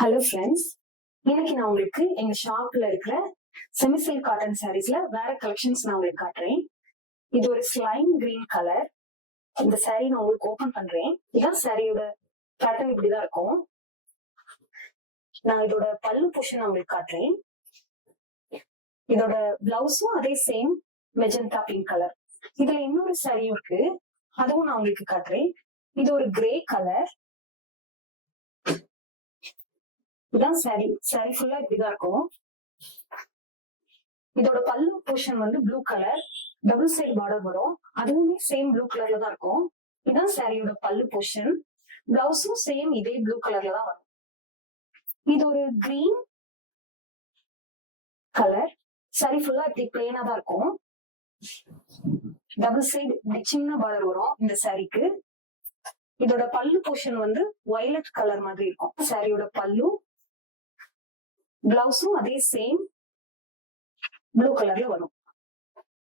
Hello friends, இன்னைக்கு நான் உங்களுக்கு எங்க ஷாப்ல இருக்கிற செமி சில்க் காட்டன் சாரீஸ்ல வேற கலெக்ஷன்ஸ் நான் உங்களுக்கு காட்டுறேன். இது ஒரு ஸ்லைம் கிரீன் கலர். இந்த சாரீ நான் உங்களுக்கு ஓபன் பண்றேன். இதான் சாரியோட பேட்டர்ன், இப்படிதான் இருக்கும். நான் இதோட பல்லு போர்ஷன் நான் உங்களுக்கு காட்டுறேன். இதோட பிளவுஸும் அதே சேம் மெஜந்தா பிங்க் கலர். இதுல இன்னொரு சாரியும் இருக்கு, அதுவும் நான் உங்களுக்கு காட்டுறேன். இது ஒரு கிரே கலர். இதான் சாரி. சாரி ஃபுல்லா இப்படிதான் இருக்கும். இதோட பல்லு போர்ஷன் வந்து blue colour, double side border வரும். அதுவுமே சேம் ப்ளூ கலர்ல தான் இருக்கும். இதான் சாரியோட பல்லு போர்ஷன். பிளவுஸும் சேம் இதே ப்ளூ கலர்ல தான் வரும். இது ஒரு கிரீன் கலர். சாரி ஃபுல்லா இப்படி பிளேனா தான் இருக்கும். டபுள் சைடு இப்படி சின்ன பார்டர் வரும் இந்த சாரிக்கு. இதோட பல்லு போர்ஷன் வந்து வயலட் கலர் மாதிரி இருக்கும். சாரியோட பல்லு, பிளவுஸும் அதே சேம் ப்ளூ கலர்ல வரும்.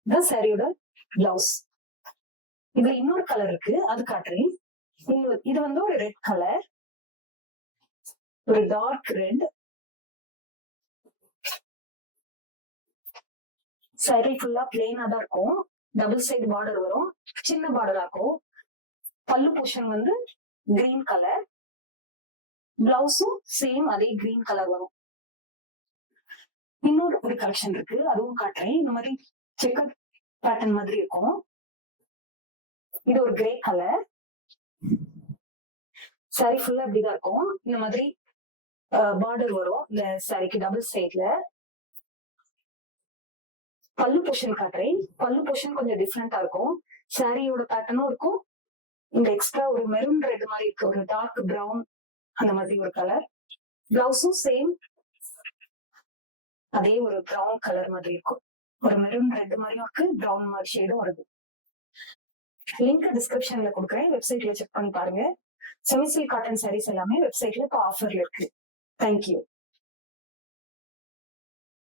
இதுதான் சாரியோட பிளவுஸ். இதுல இன்னொரு கலர் இருக்கு, அது காட்டுறேன். இது வந்து ஒரு ரெட் கலர், ஒரு டார்க் ரெட். சாரி ஃபுல்லா பிளெயினா தான் இருக்கும். டபுள் சைடு பார்டர் வரும், சின்ன பார்டரா இருக்கும். பல்லு போர்ஷன் வந்து கிரீன் கலர், பிளவுஸும் சேம் அதே கிரீன் கலர் வரும். இன்னொரு ஒரு கலெக்ஷன் இருக்கு, அதுவும் காட்டுறேன். இந்த மாதிரி செக்கர் பேட்டர்ன் மாதிரி இருக்கும். இது ஒரு கிரே கலர். சாரி ஃபுல்லா இப்படிதான் இருக்கும். இந்த மாதிரி பார்டர் வரும் இந்த சாரிக்கு டபுள் சைட்ல. பல்லு போர்ஷன் காட்டுறேன். பல்லு போர்ஷன் கொஞ்சம் டிஃப்ரெண்டா இருக்கும். சாரியோட பேட்டர்னும் இருக்கும். இந்த எக்ஸ்ட்ரா ஒரு மெரூன் ரெட் மாதிரி இருக்கு, ஒரு டார்க் பிரவுன் அந்த மாதிரி ஒரு கலர். பிளவுஸும் சேம் அதே ஒரு பிரவுன் கலர் மாதிரி இருக்கும். ஒரு மெரூன் ரெட் மாதிரியும் இருக்கு, பிரவுன் மாதிரி ஷேடும் வருது. லிங்க் டிஸ்கிரிப்ஷன்ல கொடுக்குறேன், வெப்சைட்ல செக் பண்ணி பாருங்க. செமி சில்க் காட்டன் சாரீஸ் எல்லாமே வெப்சைட்ல இப்போ ஆஃபர்ல இருக்கு. தேங்க்யூ.